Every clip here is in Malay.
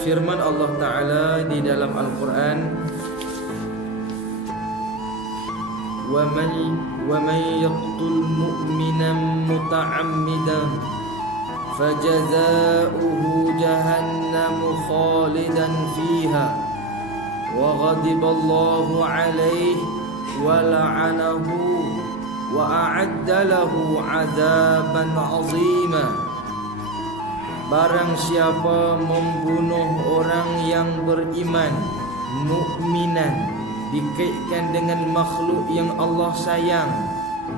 firman Allah Ta'ala di dalam Al-Quran, وَمَنْ يَقْتُلْ مُؤْمِنًا مُتَعَمِّدًا فَجَزَاؤُهُ جَهَنَّمُ خَالِدًا فِيهَا وَغَضِبَ اللَّهُ عَلَيْهِ وَلَعَنَهُ وَأَعَدَّ لَهُ عَذَابًا عَظِيمًا. Barang siapa membunuh orang yang beriman, mukminan, dikaitkan dengan makhluk yang Allah sayang,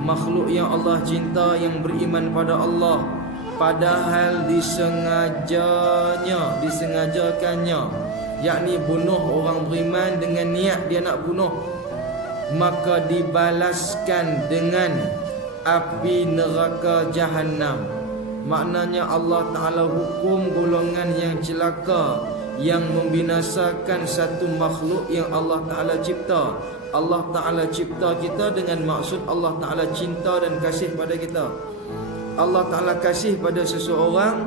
makhluk yang Allah cinta, yang beriman pada Allah, padahal disengajakannya, yakni bunuh orang beriman dengan niat dia nak bunuh, maka dibalaskan dengan api neraka Jahannam. Maknanya Allah Ta'ala hukum golongan yang celaka, yang membinasakan satu makhluk yang Allah Ta'ala cipta. Allah Ta'ala cipta kita dengan maksud Allah Ta'ala cinta dan kasih pada kita. Allah Ta'ala kasih pada seseorang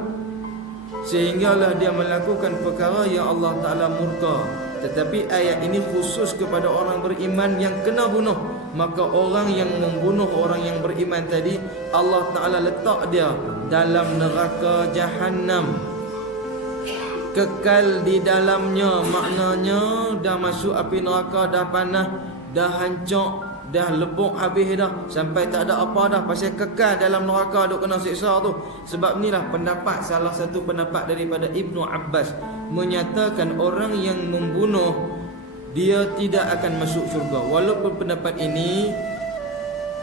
sehinggalah dia melakukan perkara yang Allah Ta'ala murka. Tetapi ayat ini khusus kepada orang beriman yang kena bunuh. Maka orang yang membunuh orang yang beriman tadi, Allah Ta'ala letak dia dalam neraka Jahannam, kekal di dalamnya. Maknanya dah masuk api neraka, dah panas, dah hancur, dah lebok habis dah, sampai tak ada apa dah, pasal kekal dalam neraka duk kena siksa tu. Sebab inilah pendapat, salah satu pendapat daripada Ibnu Abbas menyatakan orang yang membunuh dia tidak akan masuk syurga. Walaupun pendapat ini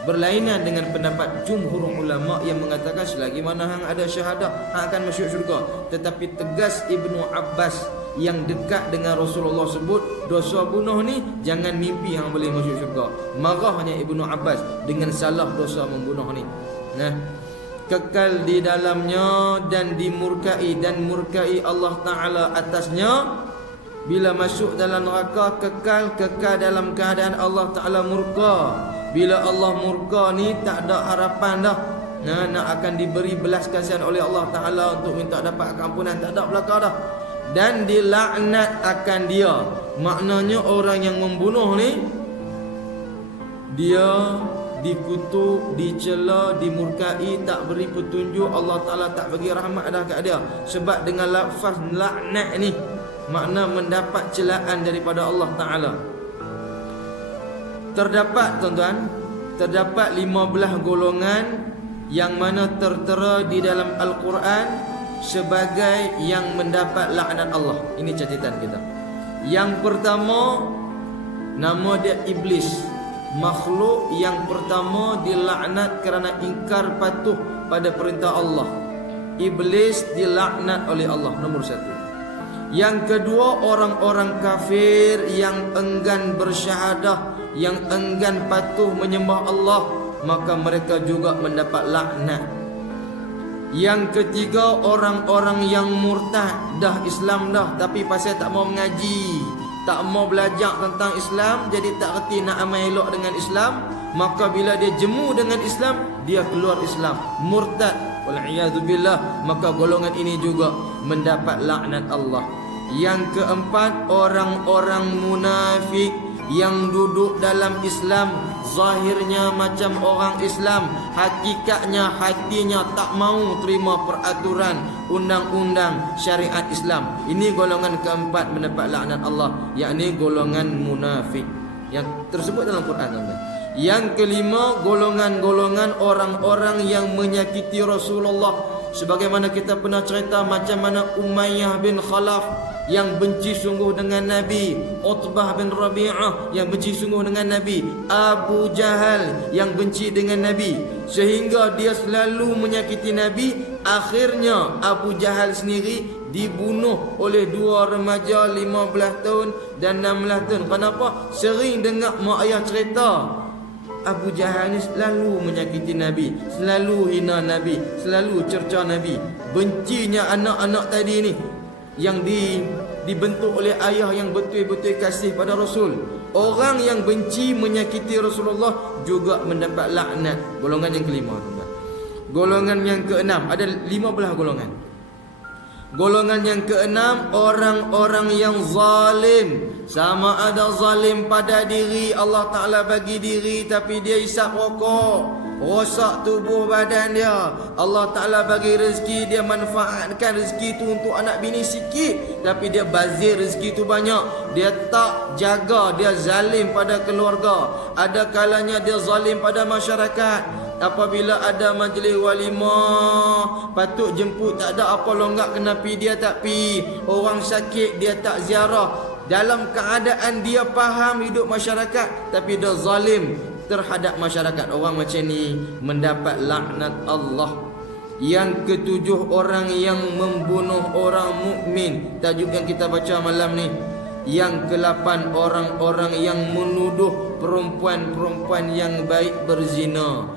berlainan dengan pendapat jumhur ulama yang mengatakan selagi mana hang ada syahadah hang akan masuk syurga. Tetapi tegas Ibnu Abbas yang dekat dengan Rasulullah sebut, dosa bunuh ni jangan mimpi hang boleh masuk syurga. Marahnya Ibnu Abbas dengan salah dosa membunuh ni. Kekal di dalamnya dan dimurkai, dan murkai Allah Ta'ala atasnya. Bila masuk dalam neraka kekal dalam keadaan Allah Ta'ala murka. Bila Allah murka ni tak ada harapan dah. Nak akan diberi belas kasihan oleh Allah Ta'ala untuk minta dapat keampunan, tak ada belaka dah. Dan dilaknat akan dia. Maknanya orang yang membunuh ni dia dikutuk, dicela, dimurkai, tak beri petunjuk. Allah Ta'ala tak bagi rahmat dah kat dia. Sebab dengan lafaz laknat ni makna mendapat celaan daripada Allah Ta'ala. Terdapat tuan-tuan, terdapat 15 golongan yang mana tertera di dalam Al-Quran sebagai yang mendapat laknat Allah. Ini catatan kita. Yang pertama, nama dia Iblis, makhluk yang pertama dilaknat kerana ingkar patuh pada perintah Allah. Iblis dilaknat oleh Allah, nombor satu. Yang kedua, orang-orang kafir yang enggan bersyahadah, yang enggan patuh menyembah Allah, maka mereka juga mendapat laknat. Yang ketiga, orang-orang yang murtad, dah Islam dah, tapi pasal tak mau mengaji, tak mau belajar tentang Islam, jadi tak reti nak amal elok dengan Islam, maka bila dia jemu dengan Islam, dia keluar Islam, murtad, wal'iyadzubillah, maka golongan ini juga mendapat laknat Allah. Yang keempat, orang-orang munafik yang duduk dalam Islam, zahirnya macam orang Islam, hakikatnya hatinya tak mau terima peraturan undang-undang syariat Islam. Ini golongan keempat mendapat laknat Allah, yakni golongan munafik yang tersebut dalam Quran, tuan-tuan. Yang kelima, golongan-golongan orang-orang yang menyakiti Rasulullah. Sebagaimana kita pernah cerita macam mana Umayyah bin Khalaf yang benci sungguh dengan Nabi, Utbah bin Rabi'ah yang benci sungguh dengan Nabi, Abu Jahal yang benci dengan Nabi, sehingga dia selalu menyakiti Nabi. Akhirnya Abu Jahal sendiri dibunuh oleh dua remaja 15 tahun dan 16 tahun. Kenapa? Sering dengar mak ayah cerita Abu Jahal ni selalu menyakiti Nabi, selalu hina Nabi, selalu cerca Nabi. Bencinya anak-anak tadi ni yang dibentuk oleh ayah yang betul-betul kasih pada Rasul. Orang yang benci menyakiti Rasulullah juga mendapat laknat. Golongan yang kelima, tuan-tuan. Golongan yang keenam, ada 15 golongan. Golongan yang keenam, orang-orang yang zalim. Sama ada zalim pada diri, Allah Ta'ala bagi diri tapi dia isap rokok, rosak tubuh badan dia. Allah Ta'ala bagi rezeki, dia manfaatkan rezeki itu untuk anak bini sikit, tapi dia bazir rezeki itu banyak. Dia tak jaga, dia zalim pada keluarga. Ada kalanya dia zalim pada masyarakat. Apabila ada majlis walimah, patut jemput, tak ada apa longgak kena pi, dia tak pi. Orang sakit dia tak ziarah. Dalam keadaan dia faham hidup masyarakat, tapi dia zalim terhadap masyarakat. Orang macam ni mendapat laknat Allah. Yang ketujuh, orang yang membunuh orang mukmin. Tajuk yang kita baca malam ni. Yang ke-8, orang-orang yang menuduh perempuan-perempuan yang baik berzina.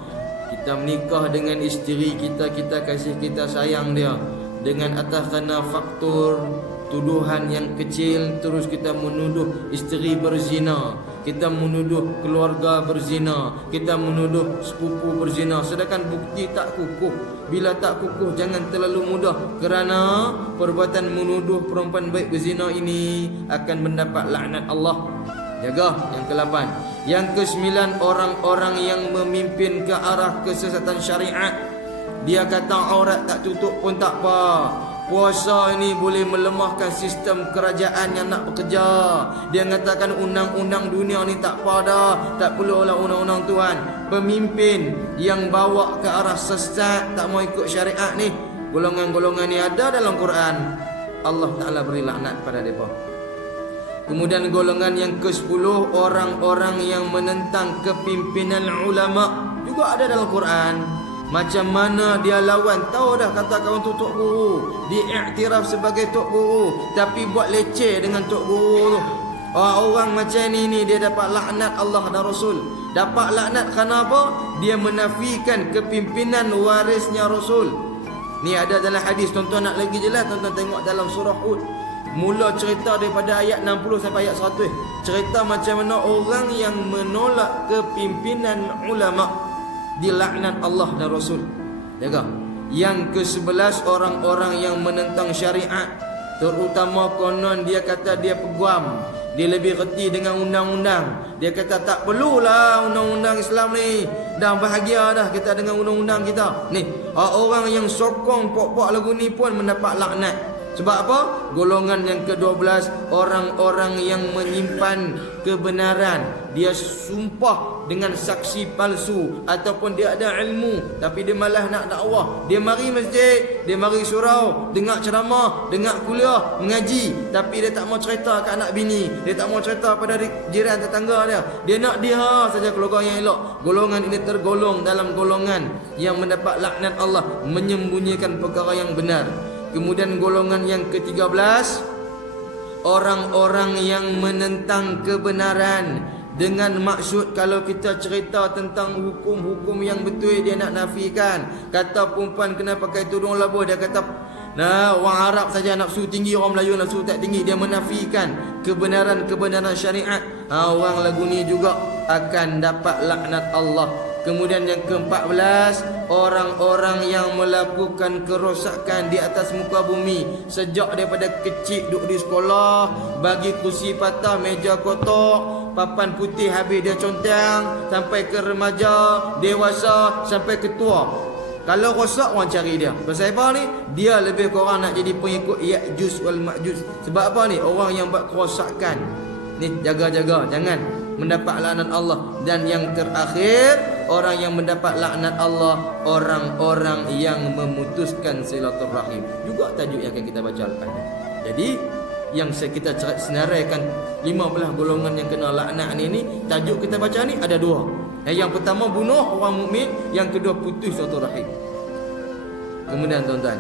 Kita menikah dengan isteri kita, kita kasih, kita sayang dia, dengan atas kerana faktor tuduhan yang kecil terus kita menuduh isteri berzina, kita menuduh keluarga berzina, kita menuduh sepupu berzina, sedangkan bukti tak kukuh. Bila tak kukuh, jangan terlalu mudah, kerana perbuatan menuduh perempuan baik berzina ini akan mendapat laknat Allah. Jaga. Yang ke-8. Yang ke-9, orang-orang yang memimpin ke arah kesesatan syariat. Dia kata aurat tak tutup pun tak apa, puasa ini boleh melemahkan sistem kerajaan yang nak bekerja. Dia mengatakan undang-undang dunia ni tak apa dah, tak perlulah undang-undang Tuhan. Pemimpin yang bawa ke arah sesat, tak mau ikut syariat ni, golongan-golongan ni ada dalam Quran. Allah Ta'ala beri laknat pada mereka. Kemudian golongan yang ke-10, orang-orang yang menentang kepimpinan ulama, juga ada dalam Quran. Macam mana dia lawan, tahu dah kata kawan tu tok guru, dia iktiraf sebagai tok guru, tapi buat leceh dengan tok guru tu. Orang macam ni dia dapat laknat Allah dan Rasul. Dapat laknat kerana apa? Dia menafikan kepimpinan warisnya Rasul. Ni ada dalam hadis. Tuan-tuan nak lagi jelas, tuan-tuan tengok dalam surah Hud. Mula cerita daripada ayat 60 sampai ayat 100. Cerita macam mana orang yang menolak kepimpinan ulama dilaknat Allah dan Rasul. Jaga. Yang ke-11, orang-orang yang menentang syariat, terutama konon dia kata dia peguam, dia lebih reti dengan undang-undang. Dia kata tak perlulah undang-undang Islam ni, dah bahagia dah kita dengan undang-undang kita ni. Orang yang sokong pok-pok lagu ni pun mendapat laknat. Sebab apa? Golongan yang ke-12, orang-orang yang menyimpan kebenaran. Dia sumpah dengan saksi palsu, ataupun dia ada ilmu tapi dia malah nak dakwah. Dia mari masjid, dia mari surau, dengar ceramah, dengar kuliah, mengaji, tapi dia tak mau cerita ke anak bini, dia tak mau cerita pada jiran tetangga dia. Dia nak dia saja keluarga yang elok. Golongan ini tergolong dalam golongan yang mendapat laknat Allah, menyembunyikan perkara yang benar. Kemudian golongan yang ke-13, orang-orang yang menentang kebenaran dengan maksud kalau kita cerita tentang hukum-hukum yang betul, dia nak nafikan. Kata perempuan kena pakai tudung labuh, dia kata nah, orang Arab saja nafsu tinggi, orang Melayu nafsu tak tinggi. Dia menafikan kebenaran syariat. Orang lagu ni juga akan dapat laknat Allah. Kemudian yang ke-14, orang-orang yang melakukan kerosakan di atas muka bumi. Sejak daripada kecil duduk di sekolah, bagi kursi patah, meja kotor, papan putih habis dia contang, sampai ke remaja, dewasa, sampai ke tua. Kalau rosak, orang cari dia. Pasal apa ni? Dia lebih kurang nak jadi pengikut Ya'juj wal Ma'juj. Sebab apa ni? Orang yang buat kerosakan ni, jaga-jaga jangan mendapat laknat Allah. Dan yang terakhir, orang yang mendapat laknat Allah, orang-orang yang memutuskan silaturahim. Juga tajuk yang akan kita baca lepas ni. Jadi yang kita senaraikan 15 golongan yang kena laknat ni, tajuk kita baca ni ada 2. Yang pertama bunuh orang mukmin, yang kedua putus silaturahim. Kemudian tuan-tuan,